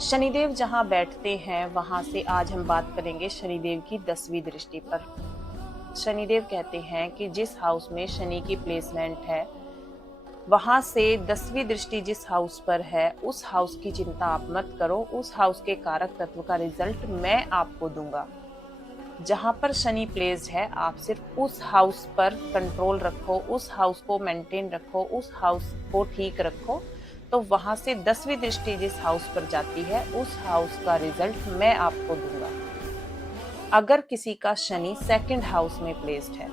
शनिदेव जहाँ बैठते हैं वहां से आज हम बात करेंगे शनिदेव की 10वीं दृष्टि पर। शनिदेव कहते हैं कि जिस हाउस में शनि की प्लेसमेंट है वहां से 10वीं दृष्टि जिस हाउस पर है उस हाउस की चिंता आप मत करो, उस हाउस के कारक तत्व का रिजल्ट मैं आपको दूंगा। जहां पर शनि प्लेस्ड है आप सिर्फ उस हाउस पर कंट्रोल रखो, उस हाउस को मेंटेन रखो, उस हाउस को ठीक रखो, तो वहां से 10वीं दृष्टि जिस हाउस पर जाती है उस हाउस का रिजल्ट मैं आपको दूंगा। अगर किसी का शनि सेकंड हाउस में प्लेस्ड है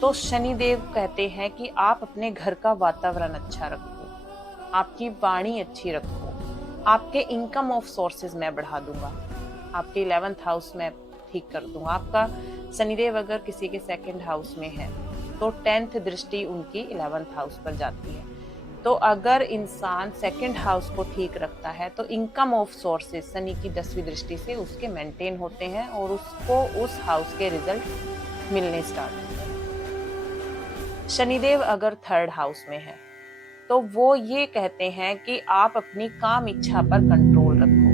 तो शनिदेव कहते हैं कि आप अपने घर का वातावरण अच्छा रखो, आपकी वाणी अच्छी रखो, आपके इनकम ऑफ सोर्सेज मैं बढ़ा दूंगा, आपके 11th हाउस में ठीक कर दूंगा। आपका शनिदेव अगर किसी के सेकंड हाउस में है तो 10th दृष्टि उनकी 11th हाउस पर जाती है। तो अगर इंसान सेकंड हाउस को ठीक रखता है तो इनकम ऑफ सोर्सेज शनि की 10वीं दृष्टि से उसके मेंटेन होते हैं और उसको उस हाउस के रिजल्ट मिलने स्टार्ट होते हैं। शनिदेव अगर थर्ड हाउस में है तो वो ये कहते हैं कि आप अपनी काम इच्छा पर कंट्रोल रखो,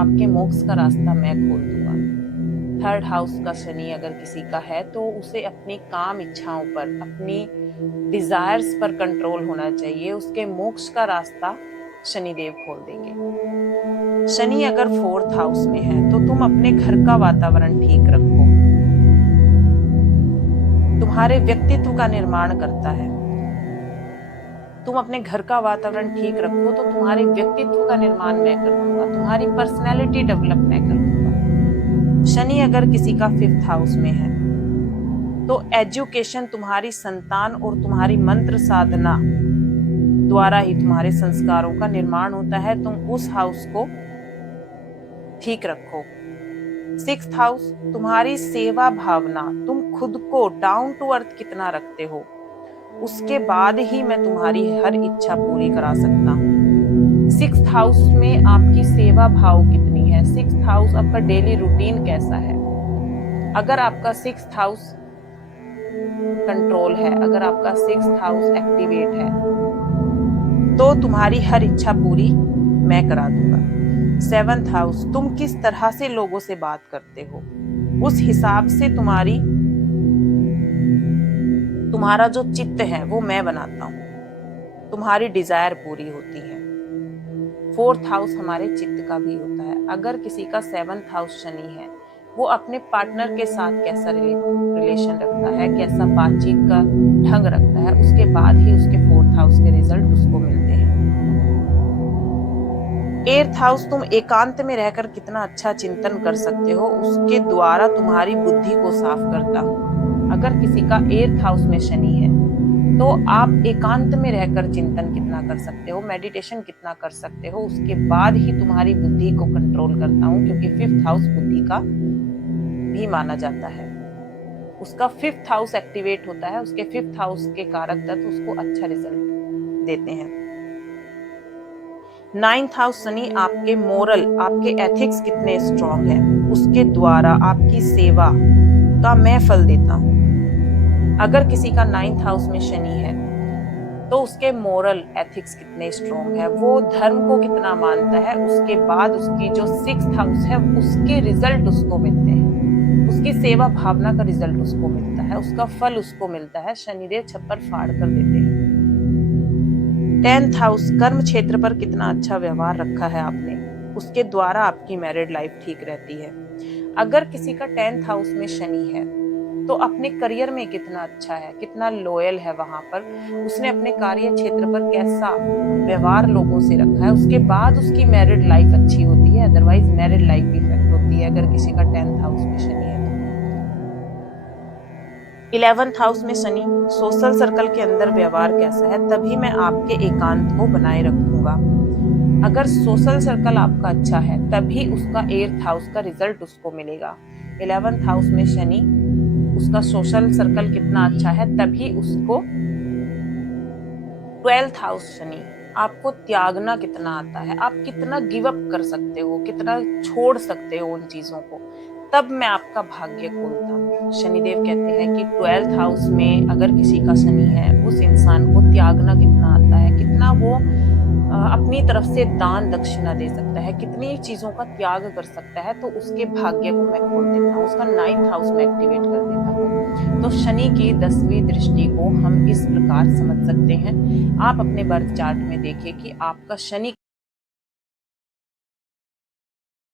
आपके मोक्ष का रास्ता मैं खोल दूंगा। थर्ड हाउस का शनि अगर किसी का है तो उसे अपनी काम इच्छाओं पर, अपनी डिजायर्स पर कंट्रोल होना चाहिए, उसके मोक्ष का रास्ता शनिदेव खोल देंगे। शनि अगर फोर्थ हाउस में है तो तुम अपने घर का वातावरण ठीक रखो, तुम्हारे व्यक्तित्व का निर्माण करता है। तुम अपने घर का वातावरण ठीक रखो तो तुम्हारे व्यक्तित्व का निर्माण मैं कर दूंगा, तुम्हारी पर्सनैलिटी डेवलप मैं कर दूंगा। शनि अगर किसी का 5th हाउस में है तो एजुकेशन, तुम्हारी संतान और तुम्हारी मंत्र साधना द्वारा ही तुम्हारे संस्कारों का निर्माण होता है। तुम उस हाउस को ठीक रखो। 6th हाउस तुम्हारी सेवा भावना, तुम खुद को डाउन टू अर्थ कितना रखते हो, उसके बाद ही मैं तुम्हारी हर इच्छा पूरी करा सकता हूँ। 6th हाउस में आपकी सेवा भाव कितनी है, 6th हाउस आपका डेली रूटीन कैसा है। अगर आपका 6th हाउस कंट्रोल है, अगर आपका 6th हाउस एक्टिवेट है तो तुम्हारी हर इच्छा पूरी मैं करा दूंगा। 7th हाउस तुम किस तरह से लोगों से बात करते हो, उस हिसाब से तुम्हारा जो चित्त है वो मैं बनाता हूँ, तुम्हारी डिजायर पूरी होती है। 4th हाउस हमारे चित्त का भी होता है। अगर किसी का 7th हाउस शनि है वो अपने पार्टनर के साथ कैसा रिलेशन रखता है, कैसा बातचीत का ढंग रखता है, उसके बाद ही उसके 4th हाउस के रिजल्ट उसको मिलते हैं। 8th हाउस तुम एकांत में रहकर कितना अच्छा चिंतन कर सकते हो, उसके द्वारा तुम्हारी बुद्धि को साफ करता हूँ। अगर किसी का 8th हाउस में शनि है तो आप एकांत में रहकर चिंतन कितना कर सकते हो, मेडिटेशन कितना कर सकते हो, उसके बाद ही तुम्हारी बुद्धि को कंट्रोल करता हूँ, क्योंकि 5th हाउस बुद्धि का भी माना जाता है। उसका 5th हाउस एक्टिवेट होता है, उसके 5th हाउस के कारक तत्व उसको अच्छा रिजल्ट देते हैं। 9th हाउस शनि आपके मोरल, आपके एथिक्स कितने स्ट्रॉन्ग है, उसके द्वारा आपकी सेवा का मैं फल देता हूँ। अगर किसी का 9th हाउस में शनि है तो उसके मोरल एथिक्स कितने स्ट्रॉन्ग है, वो धर्म को कितना मानता है, उसके बाद उसकी जो 6th हाउस है उसके रिजल्ट उसको मिलते हैं, उसकी सेवा भावना का रिजल्ट उसको मिलता है, उसका फल उसको मिलता है। शनिदेव छप्पर फाड़ कर देते हैं। 10th हाउस कर्म क्षेत्र पर कितना अच्छा व्यवहार रखा है आपने, उसके द्वारा आपकी मैरिड लाइफ ठीक रहती है। अगर किसी का 10th हाउस में शनि है तो अपने करियर में कितना अच्छा है, कितना लॉयल है, वहां पर उसने अपने कार्य क्षेत्र पर कैसा व्यवहार लोगों से रखा है, उसके बाद उसकी मैरिड लाइफ अच्छी होती है। अदरवाइज मैरिड लाइफ भी इफेक्ट होती है अगर किसी का 10th हाउस में शनि है तो। 11th हाउस में शनि, सोशल सर्कल के अंदर व्यवहार कैसा है, तभी मैं आपके एकांत को बनाए रखूंगा। अगर सोशल सर्कल आपका अच्छा है तभी उसका 8th हाउस का रिजल्ट उसको मिलेगा। 11th हाउस में शनि, उसका सोशल सर्कल कितना अच्छा है तभी उसको। 12th हाउस शनि, आपको त्यागना कितना आता है, आप कितना गिव अप कर सकते हो, कितना छोड़ सकते हो उन चीजों को, तब मैं आपका भाग्य खोलता हूँ। शनिदेव कहते हैं कि 12th हाउस में अगर किसी का शनि है उस इंसान को त्यागना कितना आता है, कितना वो अपनी तरफ से दान दक्षिणा दे सकता है, कितनी चीजों का त्याग कर सकता है, तो उसके भाग्य को मैं खोल देता हूँ, उसका 9th हाउस में एक्टिवेट कर देता हूँ। तो शनि की 10वीं दृष्टि को हम इस प्रकार समझ सकते हैं। आप अपने बर्थ चार्ट में देखिए कि आपका शनि